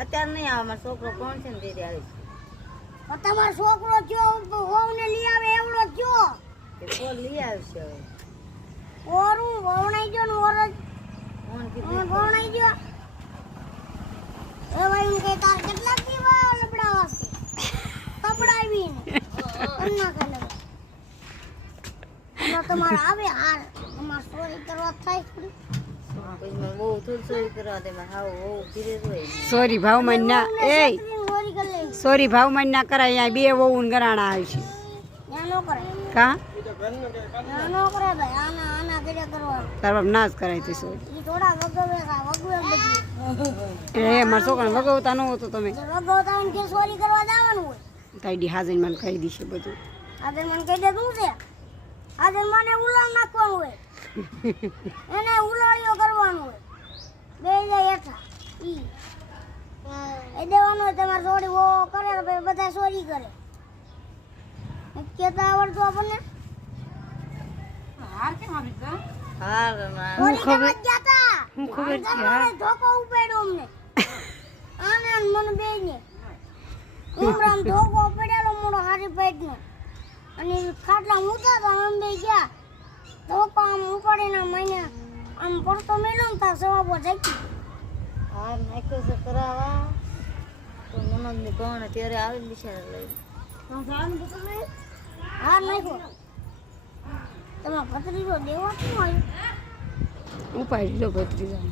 અત્યારે નહીં આવે. મારો છોકરો કોણ છે ને દીદી આવી તો તમારો છોકરો કયો વહુને લઈ આવે એવડો કયો છે કોણ લઈ આવશે હવે. ઓરું વહુણાઈ ગયો ને ઓરજ કોણ અમે કીધું વહુણાઈ ગયો એ ભાઈ કે તાર કેટલા દીવા લબડાવા છે કપડાવીને અન્ના ખાલે ના તમારે આવે હાર તમાર ચોરી કરવા થાય થોડી પછી મને બહુ થોડી ચોરી કરવા દે. હાવ બહુ ધીરે હોય. સોરી ભાવમાં ના એ ચોરી કરી લે સોરી ભાવમાં ના કરાય. અહીંયા બે વહુન ગરાણા આવશે યા નો કરે કા યા નો કરે ભાઈ આના આના ઘરે કરવાનું તાર બાપ ના જ કરાય તે સોરી. ઈ થોડા વગવે બધી એ મારા છોકરાને વગવતા ન હોતો તમે વગવતા કે ચોરી કરવા જવાનું હોય તાઈડી હાજર મને કહી દીશે બધું. આજે મને કહી દે શું છે આજે મને ઉલાળ નાખવાનું હોય એને ઉલાળીઓ કરવાનું હોય બે જાય હેઠા ઈ એ દેવાનું હોય તમારે ચોરી વો કરે તો પછી બધા ચોરી કરે કેતા આવડતું આપણને હાર હું ખબર ગયા હું ખબર છે હતા ધોકો ઉપાડ્યો અમને આને અને મને બેયને ઉમરામ ધોકો પડ્યો મોડો હારી પેટનો અને ખાટલા ઊંચા તો અમે બે ગયા ધોકો આમ ઉપાડીને મને આમ પડતો મેલો ને તાર સવાબો જકી હાર નાખ્યો છે કરાવા તો નનદની કોણ ત્યારે આવે ને બિચારા લઈ. હા નાખ્યો તમારા ભત્રીજો દેવા શું આવ્યો ઉપાડી લો ભત્રીજા.